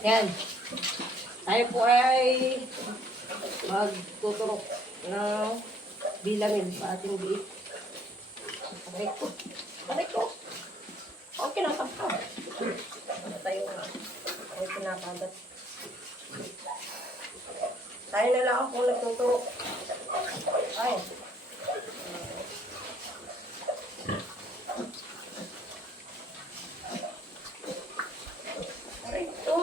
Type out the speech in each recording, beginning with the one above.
Yan. Tayo po ay magtuturok ng bilamin sa ating biik. Aray ko. Aray ko. Ang kinakapa. Ano tayo nga? Ay kinakagat. Tayo na lang po nagtuturok. Ay. Aray ko.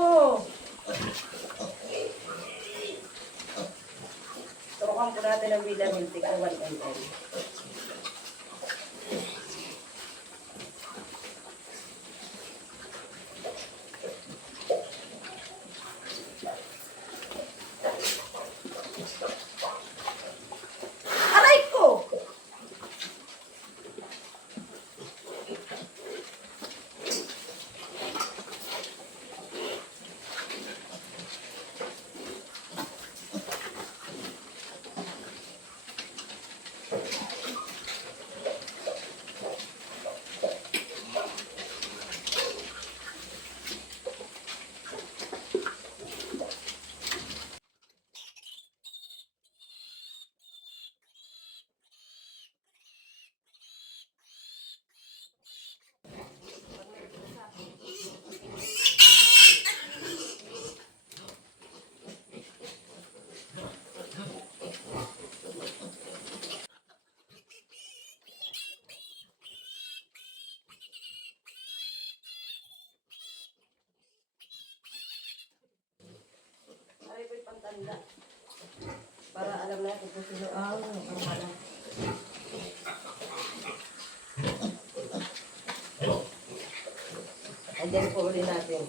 Natin ang bilamin. Tignan 1 ml. Aray ko! Pantanda. Para alam natin kung sino ang pangalan. Ayan po ulit natin.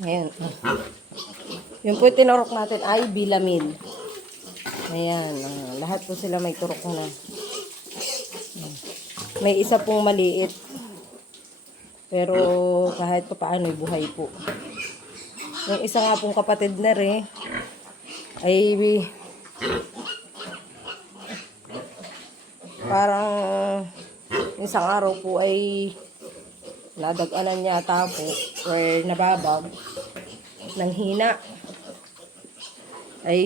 Ayan. Yung po tinurok natin ay bilamin. Ayan. ah, lahat po sila may turok na. May isa pong maliit. Pero kahit pa paano buhay po. Yung isa nga pong kapatid na rin ay parang isang araw po ay Nadaganan niya tapo or nababag ng hina. Ay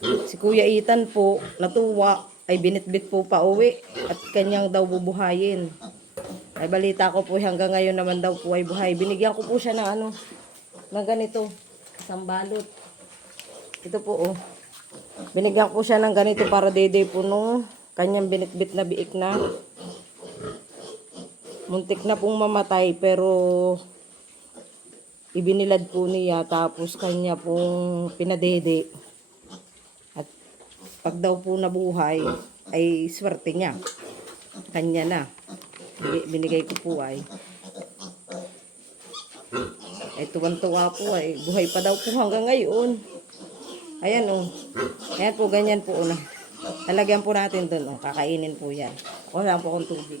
si Kuya Itan po natuwa ay binitbit po pa uwi at kanyang daw bubuhayin. Ay balita ko po hanggang ngayon naman daw po ay buhay. Binigyan ko po siya ng ano, ng ganito, isang balot. Ito po oh. Binigyan ko siya ng ganito para dede po nung kanyang binitbit na biik na. Muntik na pong mamatay pero ibinilad po niya tapos kanya pong pinadede. At pag daw po nabuhay ay swerte niya. Kanya na. Bini- Binigay ko po ay. Ay tuwan-tuwa po ay. Buhay pa daw po hanggang ngayon. Ayan o. Oh. Ayan po, ganyan po una. Talagyan po natin dun. Oh. Kakainin po yan. Wala po akong tubig.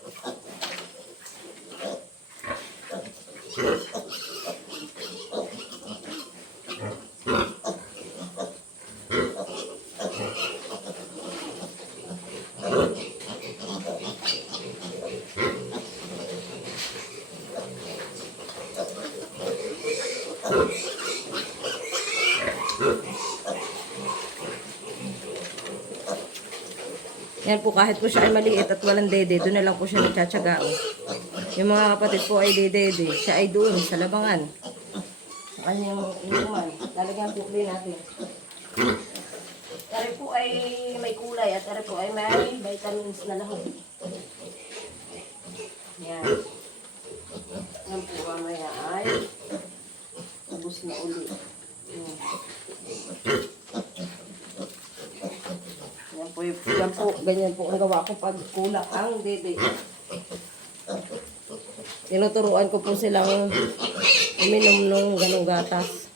po, kahit po siya ay maliit at walang dede, doon na lang po siya nagtsatsaga. Yung mga kapatid po ay dede, siya ay doon sa labangan. Sa kanyang inuman. Lalagyan po clean natin. Tari po ay may kulay at tari po ay may vitamins na lahog. Yan. Yan po mamaya ay ubus na uli. Yan. Yan po, ganyan po ang gawa ko pag kulang ang dede. Tinuturuan ko po silang uminom ng ganong gatas.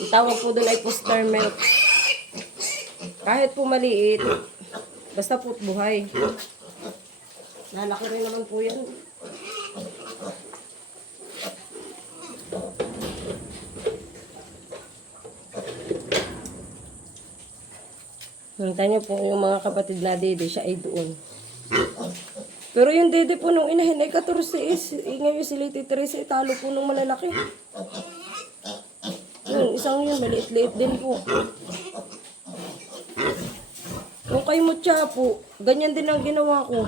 Ang tawag po doon ay poster milk. Kahit po maliit, basta po buhay. Lalaki rin naman po yan. Hintayin niyo po yung mga kapatid na dede, siya ay doon. Pero yung dede po nung inahin ay 14 is, eh, ngayon si Lady Teresa, italo po nung malalaki. Yung isang yun, maliit-liit din po. Yung kay Mutya po, ganyan din ang ginawa ko.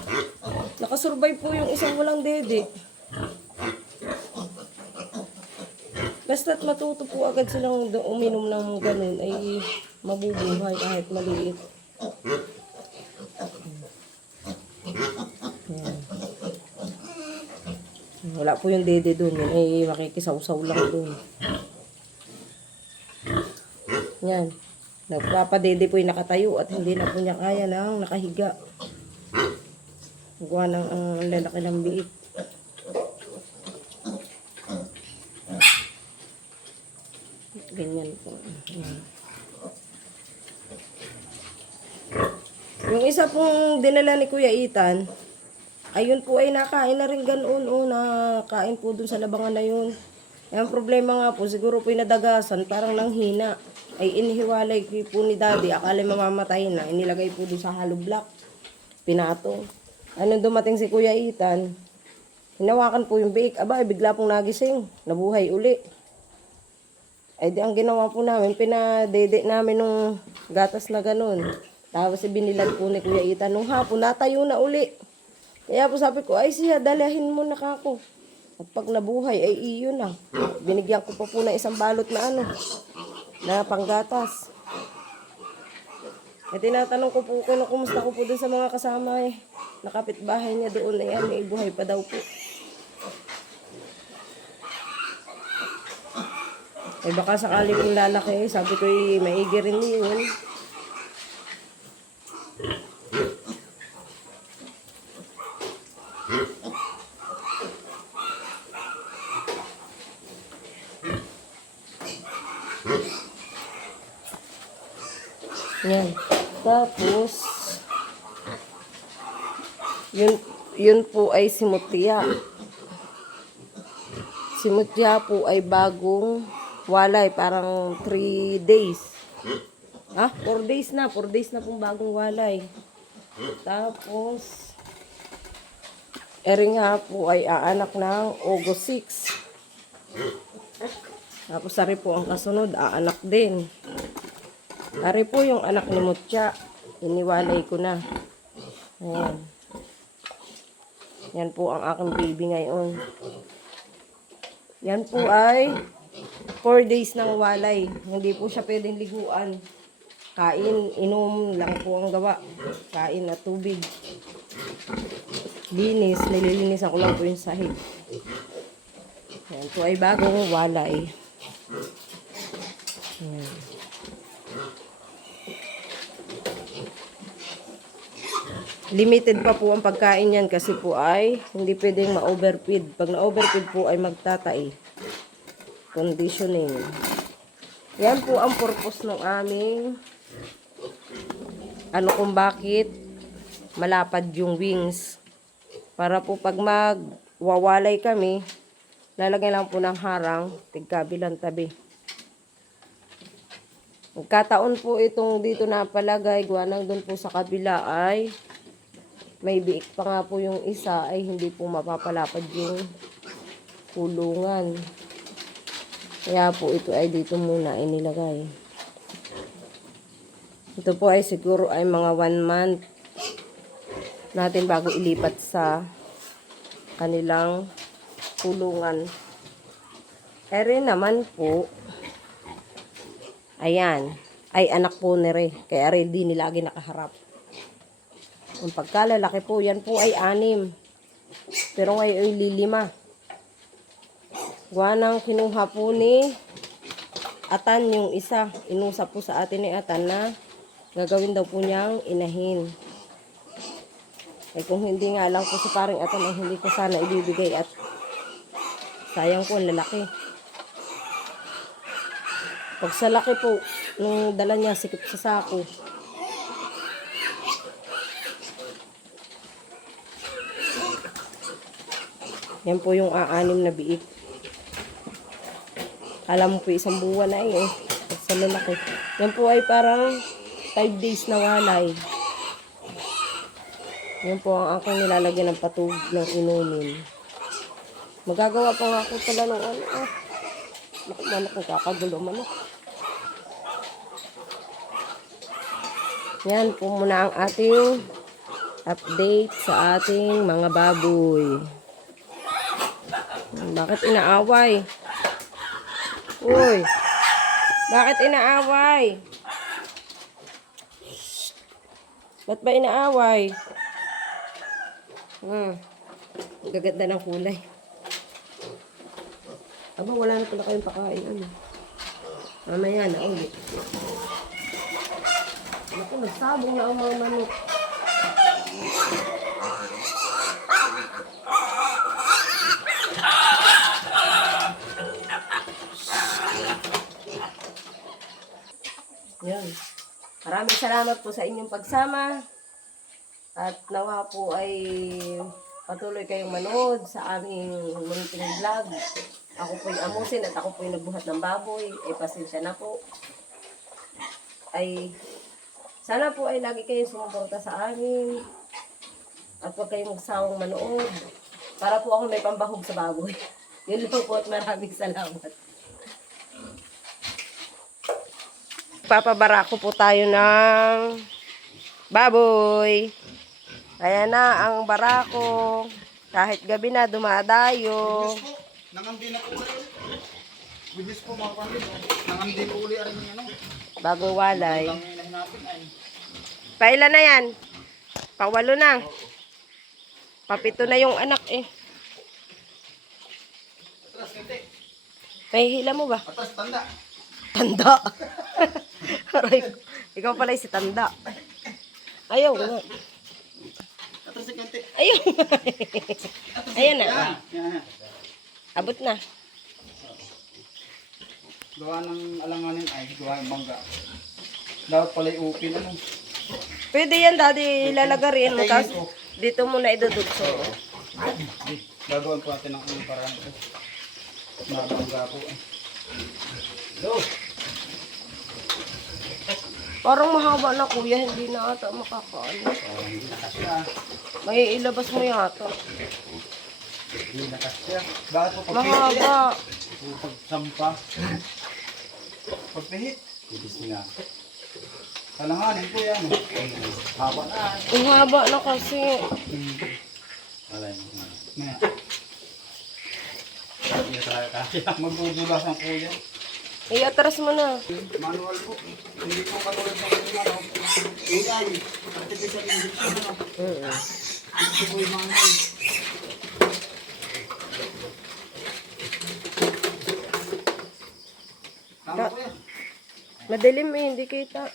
Nakasurvive po yung isang walang dede. Basta't matuto po agad silang uminom ng ganun ay mabubuhay kahit maliit. Yan. Wala po yung dede doon. Yun ay makikisaw-saw lang doon. Yan. Nagpapadede po yung nakatayo at hindi na po niya kaya ng nakahiga. Gawa ng ang lalaki ng biik. Ganyan po. Yan. Yung isa pong dinala ni Kuya Itan, ayun po ay nakain na rin ganoon o nakain po dun sa labangan na yun. Ang problema nga po, siguro po nadagasan, parang nanghina. Ay inihiwalay po ni daddy, akala mamamatay na, inilagay po dun sa hollow block. Pinato. Anong dumating si Kuya Itan, hinawakan po yung biik, aba, bigla pong nagising, nabuhay uli. Ay di ang ginawa po namin, pinadede namin nung gatas na ganun. Tapos ibinilad po ni Kuya Ita nung hapon, natayo na uli. Kaya po sabi ko, ay siya, dalahin mo na kako. At pag nabuhay, ay iyo na. Binigyan ko pa po ng isang balot na ano, na panggatas. At tinatanong ko po kung kumusta ko po dun sa mga kasama eh. Nakapit bahay niya doon ay ano, eh, buhay pa daw po. Eh baka sakali kong lalaki, sabi ko eh, maigi rin yun. Yan. Tapos, yun, yun po ay si Mutia. Si Mutia po ay bagong walay, parang 3 days. Ah, 4 days na, 4 days na pong bagong walay. Tapos, eri nga po ay aanak ng August 6. Tapos, ari po ang kasunod, aanak din. Ari po yung anak ni Mutya. Iniwalay ko na. Ayan. Yan po ang aking baby ngayon. Yan po ay 4 days ng walay. Hindi po siya pwedeng liguan. Kain, inom lang po ang gawa. Kain at tubig. Linis, nililinisan ko lang po yung sahig. Yan po ay bagong walay. Yan. Limited pa po ang pagkain yan kasi po ay hindi pwedeng ma-overfeed. Pag na-overfeed po ay magtatay. Conditioning. Yan po ang purpose ng aming ano kung bakit malapad yung wings. Para po pag magwawalay kami, lalagyan lang po ng harang, tigkabilang tabi. Nagkataon po itong dito na palagay, gawa nang doon po sa kabila ay may biik pa nga po yung isa ay hindi po mapapalapad yung kulungan. Kaya po ito ay dito muna inilagay. Ito po ay siguro ay mga one month natin bago ilipat sa kanilang kulungan. Ere naman po, ayan, ay anak po ni Re. Kaya Re di nilagi nakaharap. Ang pagkalalaki po, yan po ay anim. Pero ngayon ay lilima. Gawa ng kinuha po ni Atan yung isa. Inusap po sa atin ni Atan na gagawin daw po niyang inahin. Eh kung hindi nga lang po si paring Atan ay hindi ko sana ibibigay at sayang po ang lalaki. Pag sa laki po, nung dala niya sikip sa sako, Yan po yung aanim na biik. Alam mo po isang buwan na eh. Pag sa lalaki. Yan po ay parang 5 days na walay. Yan po ang aking nilalagyan ng patug ng inumin. Magagawa pa nga ako pala ng ano. Ah. Naku, manok ang kakagulo manok. Yan po muna ang ating update sa ating mga baboy. Bakit inaaway? Uy! Bakit inaaway? Ba't ba inaaway? Hmm. Gaganda ng kulay. Aba, wala na pala kayong pakain. Ano? Mamaya na ulit. Naku, nagsabong na ang mga manok. Yun. Maraming salamat po sa inyong pagsama. At nawa po ay patuloy kayong manood sa aming munting vlog. Ako po'y amusin at ako po'y nagbuhat ng baboy. Ay pasensya na po. Ay sana po ay lagi kayong sumuporta sa amin. At huwag kayong magsawang manood. Para po ako may pambahog sa baboy. Yun lang po at maraming salamat. Papabarako po tayo ng baboy. Ayan na ang barako. Kahit gabi na dumadayo. Nangandi na po kayo. Witness po mga kapatid. Nangandi po uli arin yung ano. Bago walay. Ang. Pailan na yan? Pawalo na. Papito na yung anak eh. Atras kente. May hila mo ba? Atras tanda. Tanda. Aray. Ikaw pala si Tanda. Ayaw nga. Ayaw. Ayan na. Yan. Yan. Abot na. Gawa ng alanganin ay gawa ng bangga. Dapat pala i-open ano. Pwede yan, daddy. Lalagarin mo. Tapos ko. dito mo na idudugso. Gagawin po natin ng ito. Nabangga po. Go! Parang mahaba na kuya, hindi na ata makakaano. Oh, hindi. May ilabas mo yata. Hindi. Bakit po pagpihit? Mahaba. Pagsampa. Pagpihit. Ibis nga. Kalanganin po yan. Haba na. Ang haba na kasi. Alay mo. Nga. Hindi tayo kaya. Magdudulas ang kuya. I-atras mo na. Manual po. Hindi po katulad ng ano. AI. Artificial intelligence. Ano. Mm. Ito po yung manual. Tama po yan. Madilim eh, hindi kita.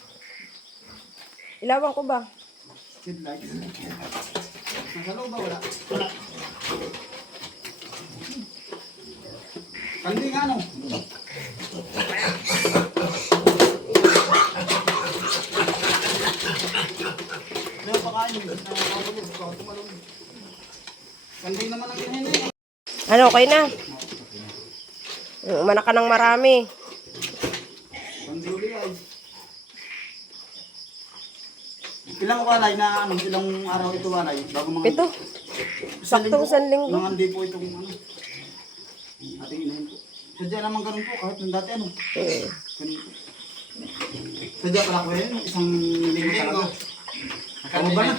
Ilawan ko ba? Loob ba? Wala. Wala. Kandi nga ano? Hindi pa kain. Nakakabulog. Ikaw tumalog. Kandi naman ang hinahin eh. Ano, okay na? Umana ka ng marami. Kandi uli ay. Ilang walay na ano, ilang araw ito walay bago mga Ito. Saktong isang linggo. Mga hindi po itong ano. Ating inahin po. Sadya naman ganun po kahit ng dati ano. Mm. Ganun po. Sadya pala ko yun, isang linggo talaga. Ano ba na?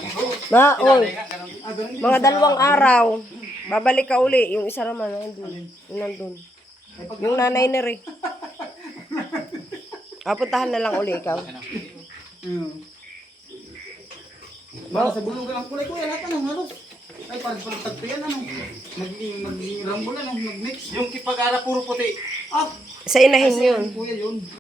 Ganun din. Mga dalawang araw. Babalik ka uli. Yung isa naman, nandun. Yung nandun. Yung nanay na rin. Ah, puntahan na lang uli ikaw. Hmm. Baka sa bulugan ang kulay ko, lahat ano, halos. Ay, parang parang tagpo yan, ano. Ano, mag-mix. Yung kipag-ara puro puti. Ah, Sa inahin yun. kuya yun.